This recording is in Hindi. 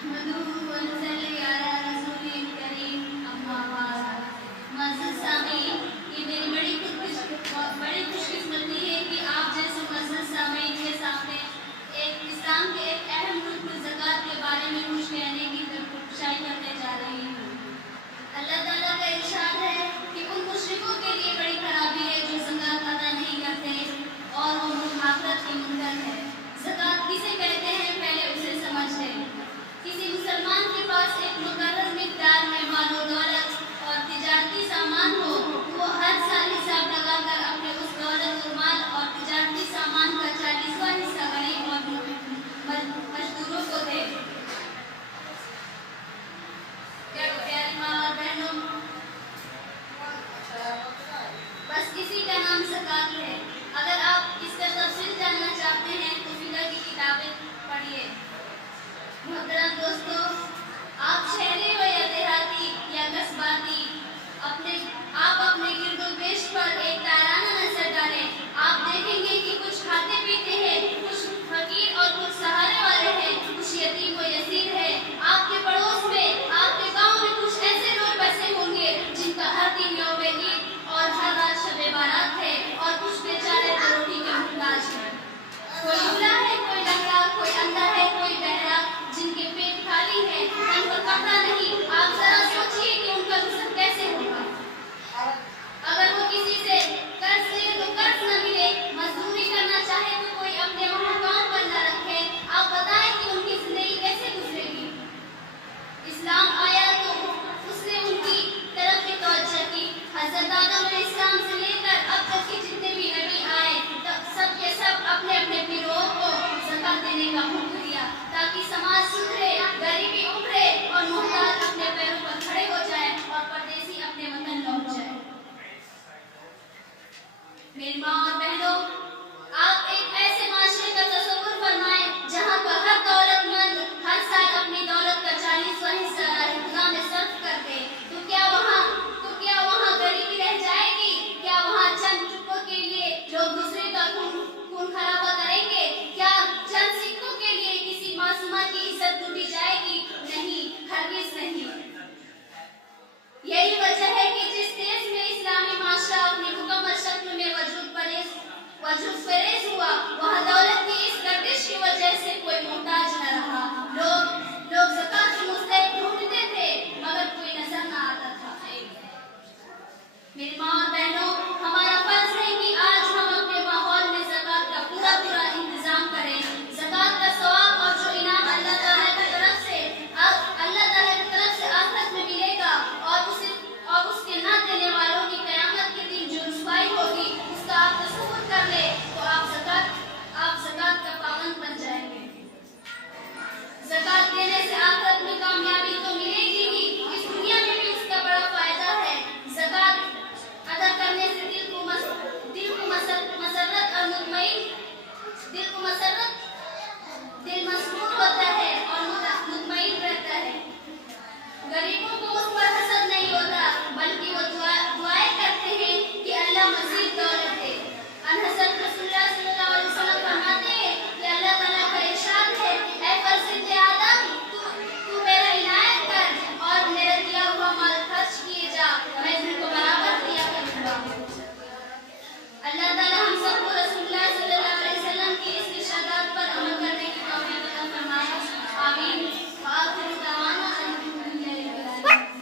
नहमदुहु व नसल्ली अला रसूलिल करीम, अम्मा बाद। मअज़्ज़ज़ सामीईन, ये मेरी बड़ी खुशकिस्मती है कि आप जैसे मअज़्ज़ज़ सामीईन के सामने एक इस्लाम के एक अहम रुकन ज़कात के बारे में कुछ कहने की तरफ़शाई करने जा रही हूँ। अल्लाह ताला का इरशाद है कि उन मुशरिकों के लिए बड़ी खराबी है जो ज़कात अदा नहीं करते और वो आखिरत की मुनकर है। ज़कात किसे कहते हैं, पहले उसे समझ लें। किसी मुसलमान के पास एक मुकर्रर मिक़दार में माल और दौलत और तिजारती सामान हो, वो हर साल हिसाब लगाकर अपने उस दौलत और माल और तिजारती सामान का 40वां हिस्सा गरीब और मजदूरों को दे। प्यारी माँ और बहनों, बस इसी का नाम ज़कात है। अगर आप इसका तफसील जानना चाहते हैं तो फिक़ह की किताबें पढ़िए। मोहतरम दोस्तों, आप शहरी हो या देहाती या कस्बाती, अपने